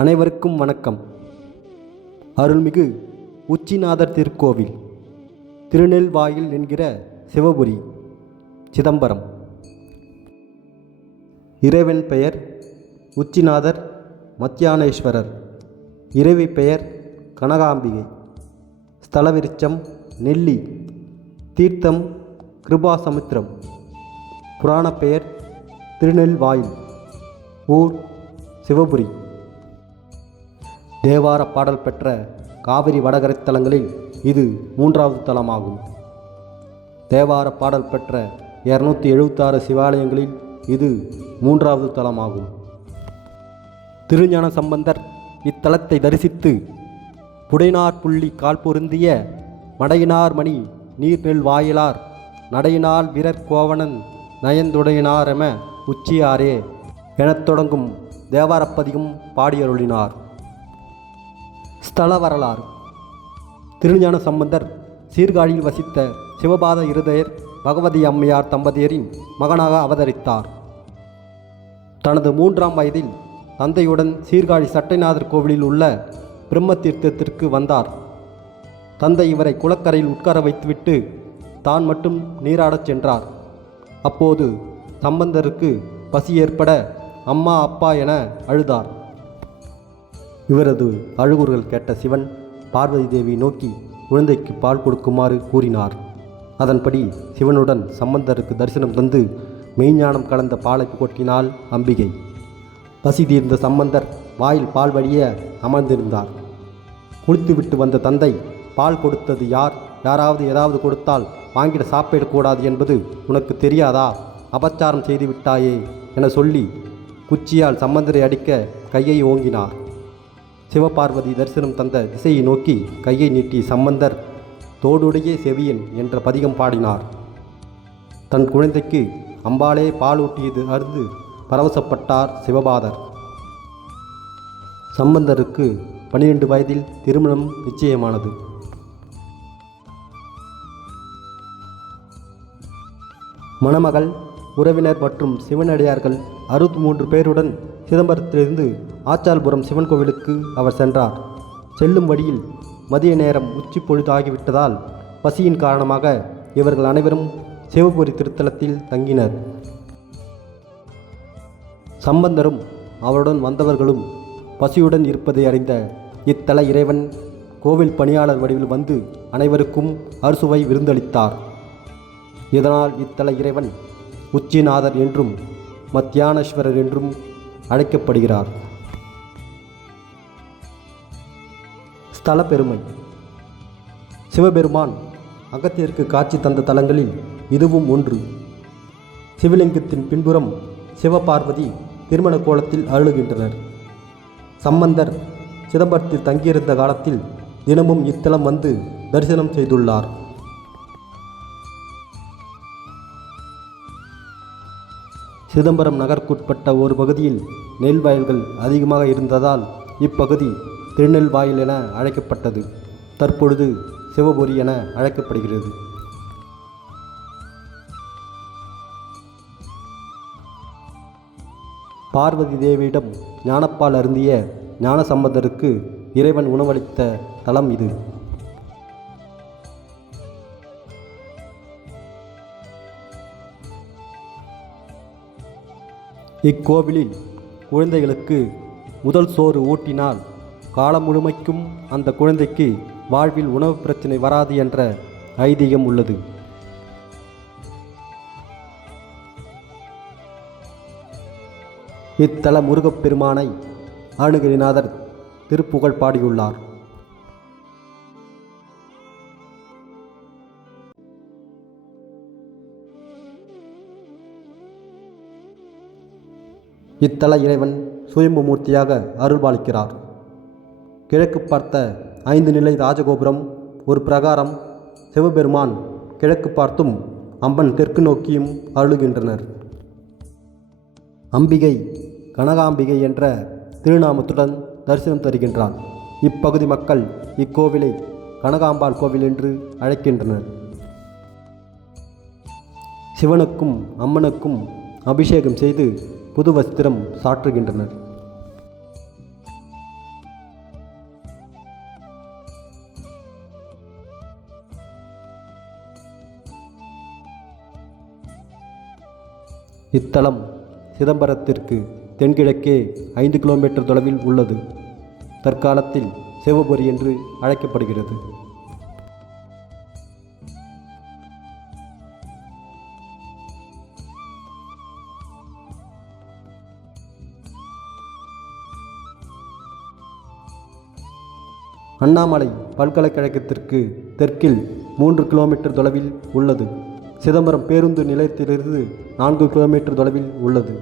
அனைவருக்கும் வணக்கம். அருள்மிகு உச்சிநாதர் திருக்கோவில், திருநெல்வாயில் என்கிற சிவபுரி, சிதம்பரம். இறைவன் பெயர் உச்சிநாதர் மத்தியானேஸ்வரர். இறைவி பெயர் கனகாம்பிகை. ஸ்தல விருட்சம் நெல்லி. தீர்த்தம் கிருபாசமுத்திரம். புராண பெயர் திருநெல்வாயில். ஊர் சிவபுரி. தேவார பாடல் பெற்ற காவிரி வடகரை தலங்களில் இது மூன்றாவது தலமாகும். தேவார பாடல் பெற்ற 276 சிவாலயங்களில் இது மூன்றாவது தலமாகும். திருஞான சம்பந்தர் இத்தலத்தை தரிசித்து புடைனார் புள்ளி கால் பொருந்திய மடையினார் மணி நீர்நெல் வாயிலார் நடையினால் வீரர் கோவணன் நயந்துடையினாரெம உச்சியாரே எனத் தொடங்கும் தேவாரப்பதிகம் பாடியருளினார். ஸ்தல வரலாறு. திருஞான சம்பந்தர் சீர்காழியில் வசித்த சிவபாத இருதயர் பகவதி அம்மையார் தம்பதியரின் மகனாக அவதரித்தார். தனது 3ஆம் வயதில் தந்தையுடன் சீர்காழி சட்டைநாதர் கோவிலில் உள்ள பிரம்ம தீர்த்தத்திற்கு வந்தார். தந்தை இவரை குளக்கரையில் உட்கார வைத்துவிட்டு தான் மட்டும் நீராடச் சென்றார். அப்போது சம்பந்தருக்கு பசி ஏற்பட அம்மா அப்பா என அழுதார். இவரது அழுகுரல் கேட்ட சிவன் பார்வதி தேவி நோக்கி குழந்தைக்கு பால் கொடுக்குமாறு கூறினார். அதன்படி சிவனுடன் சம்பந்தருக்கு தரிசனம் தந்து மெய்ஞானம் கலந்த பாலை கொட்டினாள் அம்பிகை. பசி தீர்ந்த சம்பந்தர் வாயில் பால் வழிய அமர்ந்திருந்தார். குளித்துவிட்டு வந்த தந்தை, பால் கொடுத்தது யார்? யாராவது ஏதாவது கொடுத்தால் வாங்கிட சாப்பிடக்கூடாது என்பது உனக்கு தெரியாதா? அபச்சாரம் செய்துவிட்டாயே என சொல்லி குச்சியால் சம்பந்தரை அடிக்க கையை ஓங்கினார். சிவபார்வதி தரிசனம் தந்த திசையை நோக்கி கையை நீட்டி சம்பந்தர் தோடுடைய செவியன் என்ற பதிகம் பாடினார். தன் குழந்தைக்கு அம்பாளே பால் ஊட்டியது அறிந்து பரவசப்பட்டார் சிவபாதர். சம்பந்தருக்கு 12 வயதில் திருமணம் நிச்சயமானது. மணமகள், உறவினர் மற்றும் சிவனடியார்கள் 63 பேருடன் சிதம்பரத்திலிருந்து ஆச்சால்புரம் சிவன் கோவிலுக்கு அவர் சென்றார். செல்லும் வழியில் மதிய நேரம் உச்சி பொழுதாகிவிட்டதால் பசியின் காரணமாக இவர்கள் அனைவரும் சிவபுரி திருத்தலத்தில் தங்கினர். சம்பந்தரும் அவருடன் வந்தவர்களும் பசியுடன் இருப்பதை அறிந்த இத்தல இறைவன் கோவில் பணியாளர் வடிவில் வந்து அனைவருக்கும் அறுசுவை விருந்தளித்தார். இதனால் இத்தல இறைவன் உச்சிநாதர் என்றும் மத்தியானேஸ்வரர் என்றும் அழைக்கப்படுகிறார். ஸ்தல பெருமை. சிவபெருமான் அகத்தியருக்கு காட்சி தந்த தலங்களில் இதுவும் ஒன்று. சிவலிங்கத்தின் பின்புறம் சிவபார்வதி திருமண கோலத்தில் அருளுகின்றனர். சம்பந்தர் சிதம்பரத்தில் தங்கியிருந்த காலத்தில் தினமும் இத்தலம் வந்து தரிசனம் செய்துள்ளார். சிதம்பரம் நகருக்குட்பட்ட ஒரு பகுதியில் நெல் வயல்கள் அதிகமாக இருந்ததால் இப்பகுதி திருநெல்வாயில் என அழைக்கப்பட்டது. தற்பொழுது சிவபுரி என அழைக்கப்படுகிறது. பார்வதி தேவியிடம் ஞானப்பால் அருந்திய ஞானசம்பந்தருக்கு இறைவன் உணவளித்த தலம் இது. இக்கோவிலில் குழந்தைகளுக்கு முதல் சோறு ஊட்டினால் காலம் முழுமைக்கும் அந்த குழந்தைக்கு வாழ்வில் உணவு பிரச்சனை வராது என்ற ஐதீகம் உள்ளது. இத்தல முருகப்பெருமானை அருணகிரிநாதர் திருப்புகழ் பாடியுள்ளார். இத்தல இறைவன் சுயம்பு மூர்த்தியாக அருள்பாலிக்கிறார். கிழக்கு பார்த்த 5 நிலை ராஜகோபுரம், ஒரு பிரகாரம், சிவபெருமான் கிழக்கு பார்த்தும் அம்மன் தெற்கு நோக்கியும் அருளுகின்றனர். அம்பிகை கனகாம்பிகை என்ற திருநாமத்துடன் தரிசனம் தருகின்றார். இப்பகுதி மக்கள் இக்கோவிலை கனகாம்பாள் கோவில் என்று அழைக்கின்றனர். சிவனுக்கும் அம்மனுக்கும் அபிஷேகம் செய்து புது வஸ்திரம் சாற்றுகின்றனர். இத்தலம் சிதம்பரத்திற்கு தென்கிழக்கே 5 கிலோமீட்டர் தொலைவில் உள்ளது. தற்காலத்தில் சிவபுரி என்று அழைக்கப்படுகிறது. அண்ணாமலை பல்கலைக்கழகத்திற்கு தெற்கில் 3 கிலோமீட்டர் தொலைவில் உள்ளது. சிதம்பரம் பேருந்து நிலையத்திலிருந்து 4 கிலோமீட்டர் தொலைவில் உள்ளது.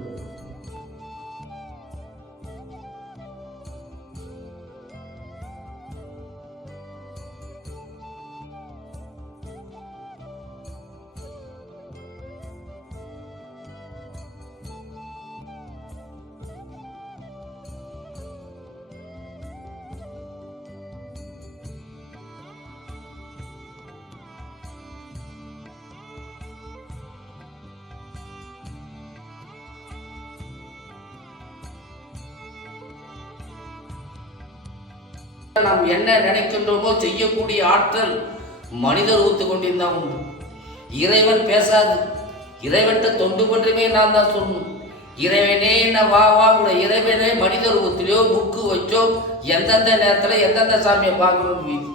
நாம் என்ன நினைக்கின்றோமோ செய்யக்கூடிய ஆற்றல் மனிதர் ஊத்து கொண்டிருந்தா உண்டு. இறைவன் பேசாது. இறைவன்ட்ட தொண்டு பண்றமே நான் தான் சொல்லணும். இறைவனே என்ன வா வா கூட இறைவனே மனிதர் ஊத்துலையோ புக்கு வச்சோ எந்தெந்த நேரத்தில் எந்தெந்த சாமியை பார்க்கணும்.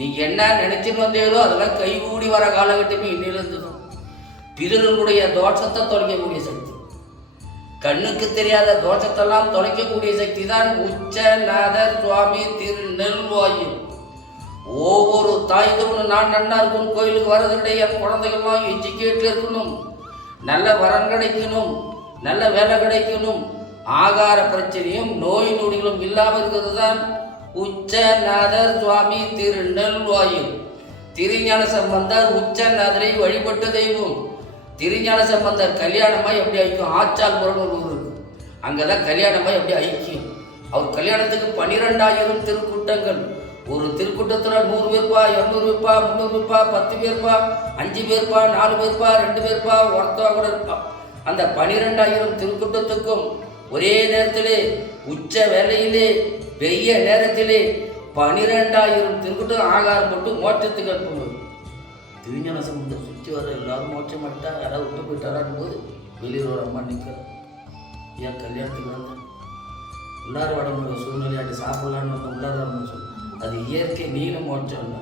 நீங்க என்ன நினைச்சுன்னு வந்தீங்களோ அதெல்லாம் கைகூடி வர காலகட்டமே இன்னிலிருந்து தான். பிறர்களுடைய தோஷத்தை தொலைக்கக்கூடிய சக்தி, கண்ணுக்கு தெரியாத தோஷத்தெல்லாம் தொலைக்கக்கூடிய சக்தி தான் உச்சநாதர் சுவாமி திருநெல்வாயில். ஒவ்வொரு தாய்தவனும் நான் நன்னா இருக்கணும், கோயிலுக்கு வரதுடைய என் குழந்தைகள்லாம் எஜுகேட்டில் இருக்கணும், நல்ல வரம் கிடைக்கணும், நல்ல வேலை கிடைக்கணும், ஆகார பிரச்சனையும் நோய் நொடிகளும் இல்லாமல் இருக்கிறது தான் உச்சநாதர் சுவாமி திருநெல்வாயில். திருஞான சம்பந்தர் உச்சநாதரை வழிபட்ட தெய்வம். திருஞான சம்பந்தர் கல்யாணமாக எப்படி ஐக்கியம் ஆச்சால் புறம்னு ஒரு ஊர் இருக்கு. அங்கே தான் கல்யாணமாக எப்படி ஐக்கியம். அவர் கல்யாணத்துக்கு 12,000 திருக்கூட்டங்கள். ஒரு திருக்கூட்டத்தில் 100 பேர்ப்பா, 200 பேர்ப்பா, 300 பேர்ப்பா, 10 பேர்ப்பா, 5 பேர்ப்பா, 4 பேர்ப்பா, 2 பேர்ப்பா, ஒருத்தவா கூட இருப்பா. அந்த 12,000 திருக்கூட்டத்துக்கும் ஒரே நேரத்திலே உச்ச வேலையிலே பெரிய நேரத்திலே 12,000 திருக்கூட்டம் ஆகாரம் போட்டு மோட்சத்துக்கு அனுப்புவது. திருஞான சம்பந்தம் சுற்றி வர எல்லாரும் மோட்சம் மாட்டா, யாராவது விட்டு போயிட்டாரான் போது வெளியில் ஒரு அம்மா நிற்கிற ஏன் கல்யாணத்துக்கு வந்தேன் உள்ளார வடமுறை சூழ்நிலையாட்டி சாப்பிடலான்னு வந்து உள்ளார வரணும் சொல்லு. அது இயற்கை நீல மோட்சம் இல்லை.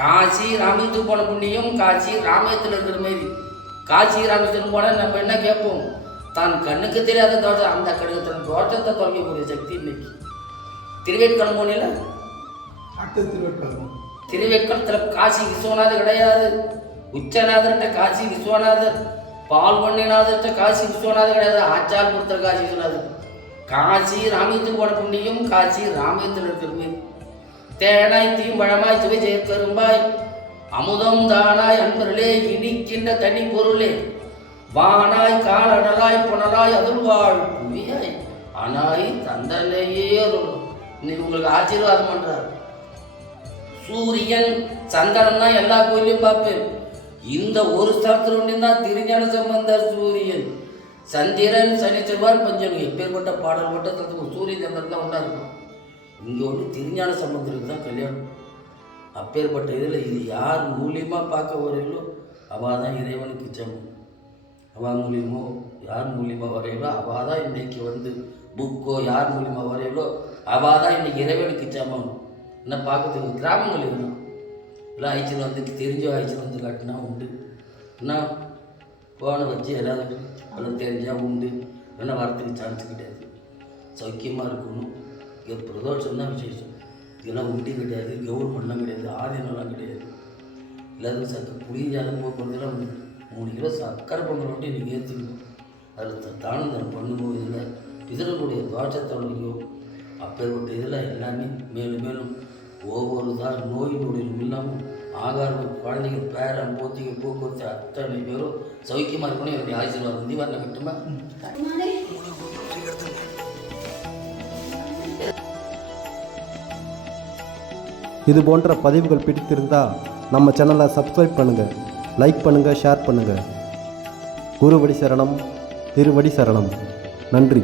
காசி ராமேஸ்வரம் போன புண்ணியம் காசி ராமேஸ்வரத்தில் இருக்கிற மாதிரி. காசி ராமேஸ்வரம் போனால் நம்ம என்ன கேட்போம், தான் கண்ணுக்கு தெரியாத தோட்டம் அந்த கடுகத்தின் தோட்டத்தை தொலைக்கக்கூடிய சக்தி இன்னைக்கு. திருவேட்களம் போனில திருவேட்களத்தில் காசி விஸ்வநாதர் கிடையாது. உச்சநாதர்கிட்ட காசி விஸ்வநாதர், பால்வண்ணிநாதர்கிட்ட காசி விஸ்வநாதர் கிடையாது. ஆச்சால் பொறுத்த காசி விஸ்வநாதர். காசி ராமேஸ்வரம் போன புண்ணியம் காசி ராமேஸ்வரம் இருக்கிறது. தேனாய் தீம்பழமாய் சுவை சேர்க்கரும்பாய் அமுதம் தானாய் அன்பர்களே இனிக்கின்ற தனி பொருளே வானாய் காலடலாய் புனலாய் அதுவாழ் புவியாய் ஆனாய் தந்தனையே அருள். இன்னைக்கு உங்களுக்கு ஆசீர்வாதம் பண்றார். சூரியன் சந்திரன் தான் எல்லா கோயிலையும் பார்ப்பேன். இந்த ஒரு ஸ்தலத்தில் ஒன்று தான் திருஞான சம்பந்தர் சூரியன் சந்திரன் சனி செவ்வாய் பஞ்சமி எப்பேற்பட்ட பாடல் போட்ட சூரிய சந்திரன் தான் ஒன்றா இருக்கும். இங்கே ஒன்று திருஞான சம்பந்தருக்கு தான் கல்யாணம். அப்பேற்பட்ட இதில் இது யார் மூலியமாக பார்க்க வரீங்களோ அவள் தான் இறைவனுக்கு சமம். அவள் மூலியமோ யார் மூலியமாக வரையிலோ அவள் தான் இன்றைக்கி வந்து புக்கோ யார் மூலியமாக வரையிலோ அவள் தான் இன்றைக்கி இறைவனுக்கு சமம். என்ன பார்க்கறதுக்கு கிராமங்கள் இருக்கணும். எல்லாம் ஆயிடுச்சு வந்து தெரிஞ்சோ ஆயிடுச்சு வந்து காட்டினா உண்டு. என்ன போனை வச்சு ஏதாவது எல்லாம் தெரிஞ்சால் உண்டு. இல்லைன்னா வரத்துக்கு சான்ஸ் கிடையாது. சௌக்கியமாக இருக்கணும். இங்கே பிரதோஷம் தான் விசேஷம். இதெல்லாம் உண்டி கிடையாது, கவர்மெண்ட்லாம் கிடையாது, ஆதீனம்லாம் கிடையாது. எல்லாத்துக்கும் சக்கரை புளிஞ்சாலும் போக்குறதுலாம் 3 கிலோ சக்கரை பொங்கல் மட்டும் நீங்கள் ஏற்றுக்கணும். அதில் தானம் தரம் பண்ணும்போது இதில் பிதர்களுடைய தோஷத்தோடையும் அப்பேற்பட்ட இதில் எல்லாமே மேலும் மேலும் ஒவ்வொரு தான் நோய் நொடியும் இல்லாமல் ஆகாரம் குழந்தைகள் பேரன் போத்திக போக்குவரத்து அத்தனை பேரும் சௌக்கியமாக இருக்கணும். என்னுடைய ஆசீர்வாதம் வந்து வரல கட்டுமா. இது போன்ற பதிவுகள் பிடித்திருந்தால் நம்ம சேனலை சப்ஸ்கிரைப் பண்ணுங்கள், லைக் பண்ணுங்கள், ஷேர் பண்ணுங்கள். குருவடி சரணம், திருவடி சரணம். நன்றி.